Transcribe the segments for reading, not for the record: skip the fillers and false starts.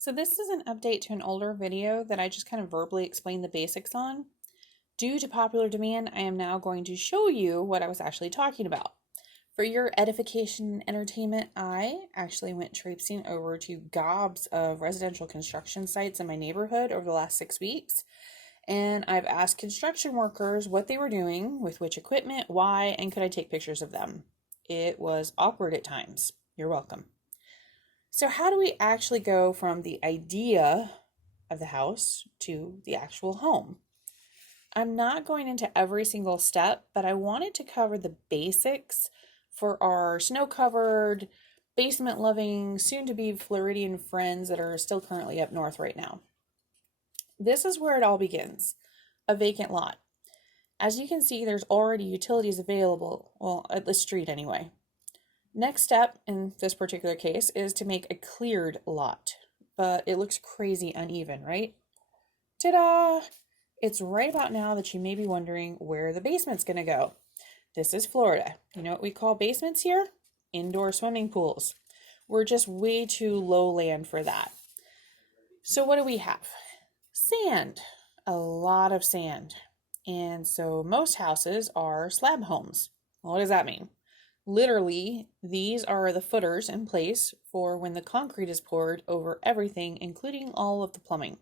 So this is an update to an older video that I just kind of verbally explained the basics on. Due to popular demand, I am now going to show you what I was actually talking about. For your edification and entertainment, I actually went traipsing over to gobs of residential construction sites in my neighborhood over the last 6 weeks. And I've asked construction workers what they were doing, with which equipment, why, and could I take pictures of them. It was awkward at times. You're welcome. So how do we actually go from the idea of the house to the actual home? I'm not going into every single step, but I wanted to cover the basics for our snow-covered, basement-loving, soon-to-be Floridian friends that are still currently up north right now. This is where it all begins, a vacant lot. As you can see, there's already utilities available, well, at the street anyway. Next step in this particular case is to make a cleared lot, but it looks crazy uneven, right? Ta-da! It's right about now that you may be wondering where the basement's gonna go. This is Florida. You know what we call basements here? Indoor swimming pools. We're just way too low land for that. So what do we have? Sand. A lot of sand. And so most houses are slab homes. Well, what does that mean? Literally, these are the footers in place for when the concrete is poured over everything, including all of the plumbing.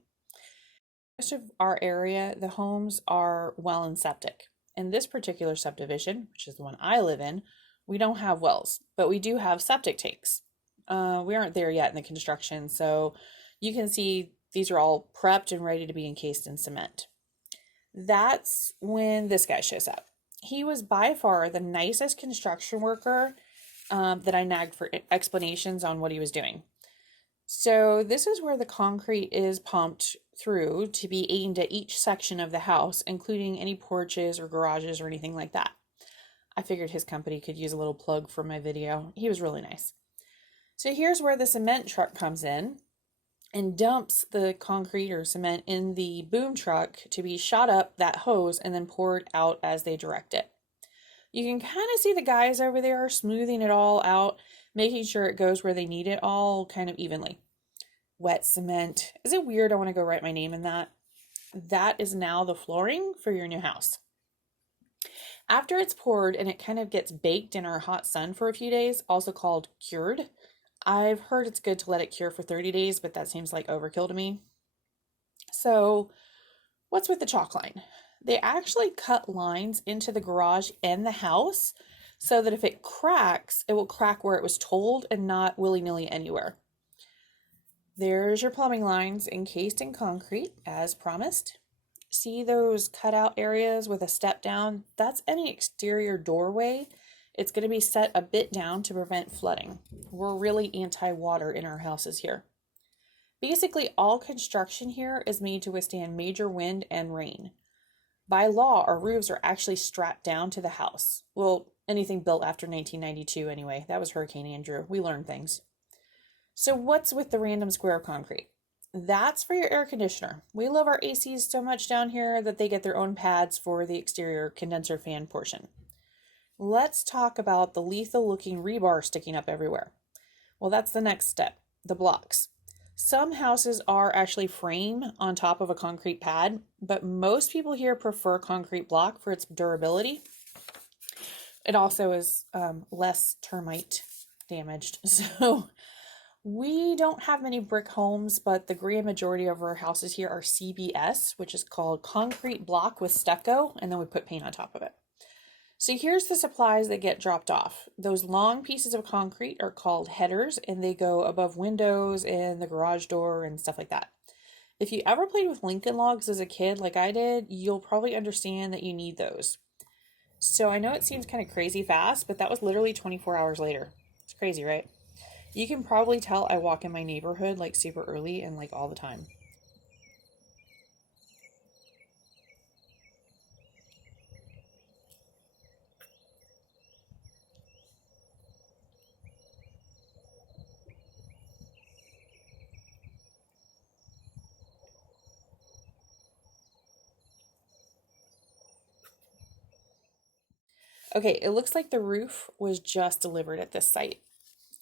Most of our area, the homes are well and septic. In this particular subdivision, which is the one I live in, we don't have wells, but we do have septic tanks. We aren't there yet in the construction, so you can see these are all prepped and ready to be encased in cement. That's when this guy shows up. He was by far the nicest construction worker that I nagged for explanations on what he was doing. So this is where the concrete is pumped through to be aimed at each section of the house, including any porches or garages or anything like that. I figured his company could use a little plug for my video. He was really nice. So here's where the cement truck comes in and dumps the concrete or cement in the boom truck to be shot up that hose and then poured out as they direct it. You can kind of see the guys over there smoothing it all out, making sure it goes where they need it all kind of evenly. Wet cement. Is it weird I want to go write my name in that? That is now the flooring for your new house. After it's poured and it kind of gets baked in our hot sun for a few days, also called cured, I've heard it's good to let it cure for 30 days, but that seems like overkill to me. So what's with the chalk line? They actually cut lines into the garage and the house so that if it cracks, it will crack where it was told and not willy-nilly anywhere. There's your plumbing lines encased in concrete as promised. See those cutout areas with a step down? That's any exterior doorway. It's going to be set a bit down to prevent flooding. We're really anti-water in our houses here. Basically, all construction here is made to withstand major wind and rain. By law, our roofs are actually strapped down to the house. Well, anything built after 1992 anyway. That was Hurricane Andrew. We learned things. So what's with the random square of concrete? That's for your air conditioner. We love our ACs so much down here that they get their own pads for the exterior condenser fan portion. Let's talk about the lethal looking rebar sticking up everywhere. Well, that's the next step, the blocks. Some houses are actually frame on top of a concrete pad, but most people here prefer concrete block for its durability. It also is less termite damaged. So we don't have many brick homes, but the grand majority of our houses here are CBS, which is called concrete block with stucco, and then we put paint on top of it. So here's the supplies that get dropped off. Those long pieces of concrete are called headers, and they go above windows and the garage door and stuff like that. If you ever played with Lincoln Logs as a kid like I did, you'll probably understand that you need those. So I know it seems kind of crazy fast, but that was literally 24 hours later. It's crazy, right? You can probably tell I walk in my neighborhood like super early and like all the time. Okay, it looks like the roof was just delivered at this site.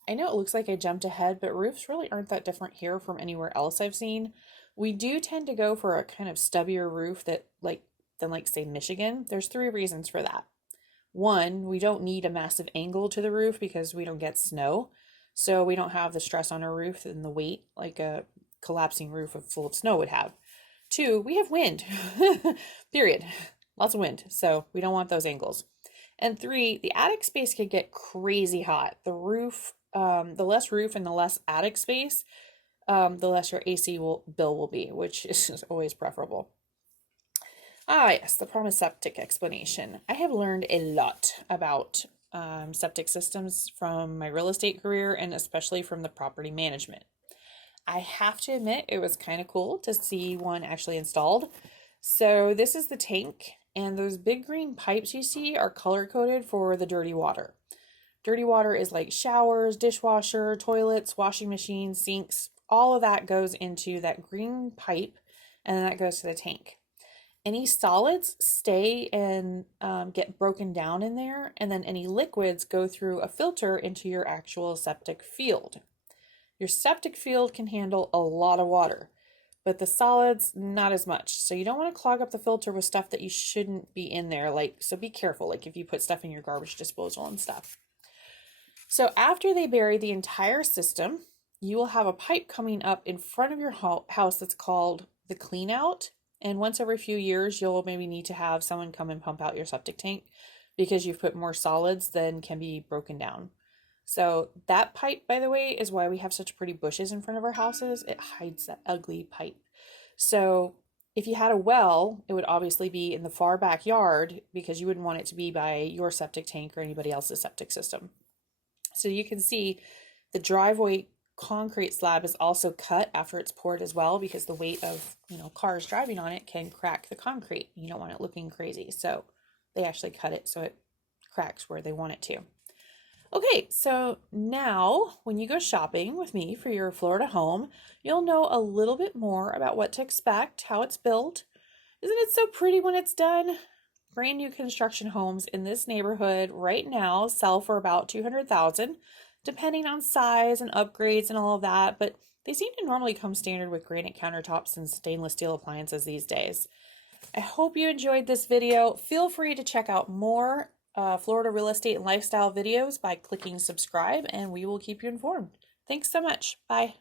I know it looks like I jumped ahead, but roofs really aren't that different here from anywhere else I've seen. We do tend to go for a kind of stubbier roof than like say Michigan. There's three reasons for that. One, we don't need a massive angle to the roof because we don't get snow. So we don't have the stress on our roof and the weight like a collapsing roof full of snow would have. Two, we have wind. Period. Lots of wind. So we don't want those angles. And three, the attic space could get crazy hot. The less roof and the less attic space, the less your bill will be, which is always preferable. Ah, yes, the promised septic explanation. I have learned a lot about septic systems from my real estate career and especially from the property management. I have to admit, it was kind of cool to see one actually installed. So this is the tank, and those big green pipes you see are color coded for the dirty water. Dirty water is like showers, dishwasher, toilets, washing machines, sinks. All of that goes into that green pipe, and then that goes to the tank. Any solids stay and get broken down in there, and then any liquids go through a filter into your actual septic field. Your septic field can handle a lot of water, but the solids, not as much. So you don't want to clog up the filter with stuff that you shouldn't be in there. So be careful, like if you put stuff in your garbage disposal and stuff. So after they bury the entire system, you will have a pipe coming up in front of your house that's called the clean out. And once every few years, you'll maybe need to have someone come and pump out your septic tank because you've put more solids than can be broken down. So that pipe, by the way, is why we have such pretty bushes in front of our houses. It hides that ugly pipe. So if you had a well, it would obviously be in the far backyard because you wouldn't want it to be by your septic tank or anybody else's septic system. So you can see the driveway concrete slab is also cut after it's poured as well because the weight of cars driving on it can crack the concrete. You don't want it looking crazy, so they actually cut it so it cracks where they want it to. Okay, so now when you go shopping with me for your Florida home, you'll know a little bit more about what to expect, how it's built. Isn't it so pretty when it's done? Brand new construction homes in this neighborhood right now sell for about $200,000, depending on size and upgrades and all of that, but they seem to normally come standard with granite countertops and stainless steel appliances these days. I hope you enjoyed this video. Feel free to check out more Florida real estate and lifestyle videos by clicking subscribe, and we will keep you informed. Thanks so much. Bye.